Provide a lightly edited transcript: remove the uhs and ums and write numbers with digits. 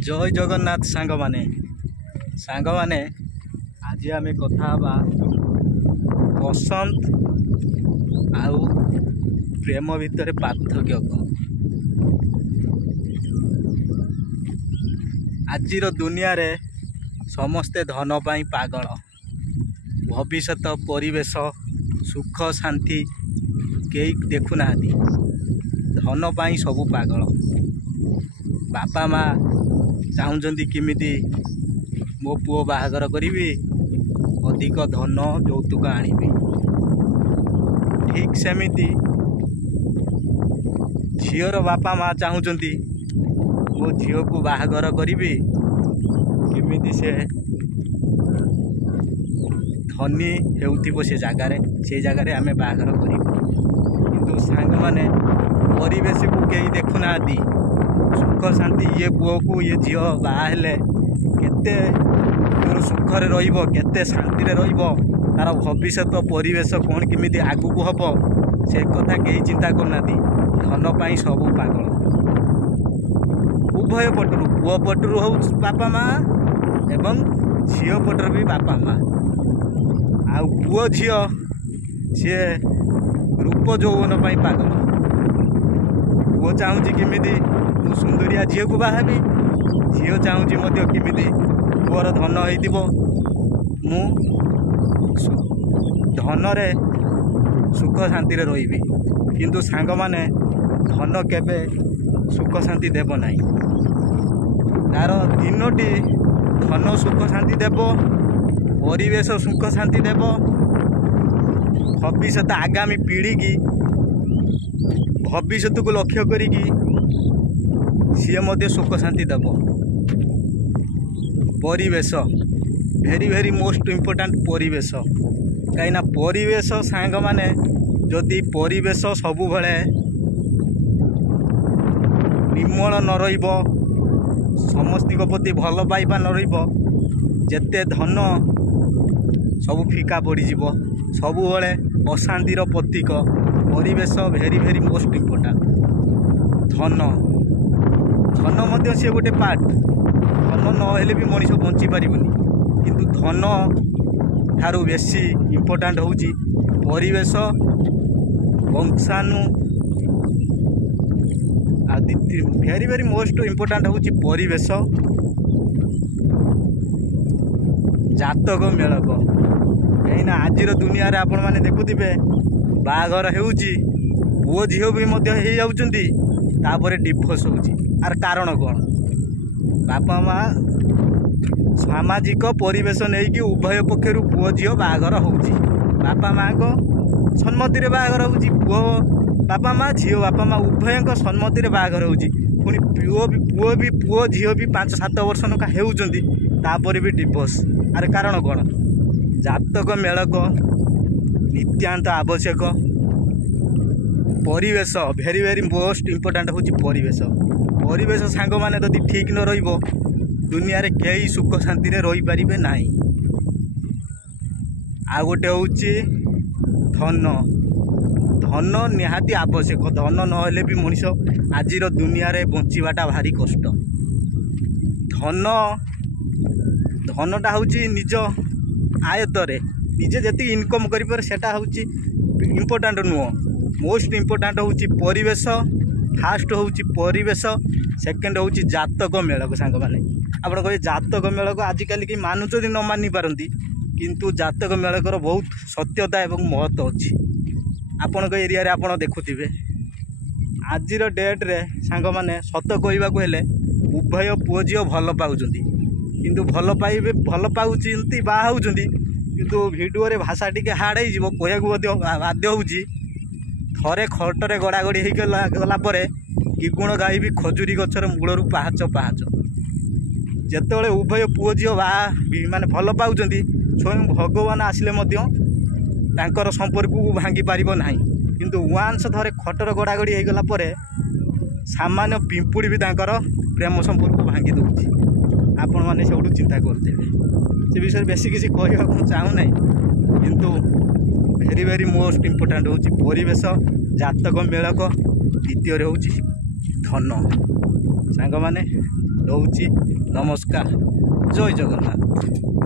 जय जगन्नाथ सांग माने आज आम कथा हवा पसंद आउ प्रेम भितर पार्थक्य आजिर दुनिया रे समस्ते धन पाई पागल भविष्यत परिवेश सुख शांति कई देखुना धन पाई सबू पागल बापा माँ चाहूँगी किमिति मो पुओ बाहागर करी अधिक धन यौतुक आनिबी ठीक सेमिति झीर बापा माँ चाहूँगी मो झील को बाहागर करी किमिति से धनी हेउथिबो से जगार आमे बाहागर करी किंतु सांग माने परिवेश को कई देखुना सुख शांति ये पुओ को ये झील बाहले केते सुखरे रहिबो केते शांति रे रहिबो तार भविष्य परिवेश कौन किमिति आगु को हबो से कथा कई चिंता करना धन पाई सब पागल उभय पटरु पुओ पटरु हो बापा माँ एवं झील पटर भी बापा माँ आ पुओ झील सी रूप यौवन पाई पागल पुओ चाहूँगी किमिति मु सुंदरिया झील को बाहाबी झील चाहूँगी मध्य किमिति पुअर धन हो मु धन रे सुख शांति रे रहिबी किंतु सांग माने धन केबे सुख शांति देव नाही तार तीनोटी धन सुख शांति देव परिवेश सुख शांति देव भविष्य आगामी पीढ़ी की भविष्य को लक्ष्य करिकी सी मध्य सुख शांति देव परिवेश भेरी भेरी मोस्ट इम्पोर्टाट परिवेश कहीं परिवेश सांग माने जदि परिवेश सबु बेले निर्मल न रहिबो समस्त प्रति भल पाइबा न रहिबो जेते धन सबु फिका पड़ जीवो सबु बेले अशांतिर प्रतीक परिवेश भेरी भेरी मोस्ट इम्पोर्टाट धन धन मध्य सी गोटे पार्ट धन नहेले भी मनीष बंची पारिबनी किंतु धन ठारू बेसी इम्पोर्टाट होउची परिवेश वंशाणु आदि भेरी भेरी मोस्ट इम्पोर्टाट होउची परिवेश जातक मेलक कहीं आजिर दुनिया रे आपण माने देखुथिबे बाघर हेउची पुओ झील भी मध्य हे जाउचंती तापरे डिवोर्स होउची आर कारण कौन बापा माँ सामाजिक परिवेश नहीं कि उभय पक्षर पुओ झील बाहागर होउची बापा माँ को सम्मति रे बाहागर होउची पुओ बापा माँ झील बापा माँ उभय सम्मति रे बाहागर होउची पुणी पुओ झील भी 5-7 वर्ष नका हेउचंती तापरे भी डिवोर्स आर कारण कौन जातक मेलक नित्यांत आवश्यक परिवेश भेरी भेरी मोस्ट इम्पोर्टाट होउची परिवेश सांग माने जदि ठीक न रहिबो दुनिया रे कई सुख शांति रे रही पारिबे नाही आ गोटे होउची धन निहाती आवश्यक धन नहेले भी मनीष आजिर दुनिया रे बंचीबाटा भारी कष्ट धनटा होउची निज आयतरे निजे जति इनकम करि पर सेटा होउची इम्पोर्टाट नुह मोस्ट इम्पोर्टाट होउची परिवेश फास्ट होउची परिवेश सेकेंड होउची जातक मेलक सांग माने आपण कहे जातक मेलक आजिकल कि मानुचती न मानि पारती किंतु जातक मेलकर बहुत सत्यता एवं महत्व अच्छी आपण एरिया रे आपण देखुथिबे आजिर डेट रे सांग माने सत कहबाकू हेले उभय पुओ झील भल पाउचंती किंतु भल पाउचंती बा होउचंती किंतु वीडियो रे भाषा टिके हार्ड हो जीवो कहयाकू बाध्य होउची थरे खटरे गड़ागड़ी हो गला कि गुण गाई भी खजुरी गचर मूलरू पाहाच जेतेबेले उभय पुओ झील माने भल पाउचंती स्वयं भगवान आसिले मध्य तांकर संपर्क को भांगी पारिबो नाही किंतु वांस थरे खटर गड़ागड़ी हो गला सामान्य पिंपुड़ी भी तांकर प्रेम संपर्क को भांगी दउची आपण माने सेउडू चिंता करदेबे से विषय बेसी किसी कहवा चाहू ना किंतु भेरी भेरी मोस्ट इम्पोर्टाट होउची परिवेश जातक मेलक द्वितीय होउची धन सांग माने ରହୁଛି। ନମସ୍କାର, ଜୟ ଜଗନ୍ନାଥ।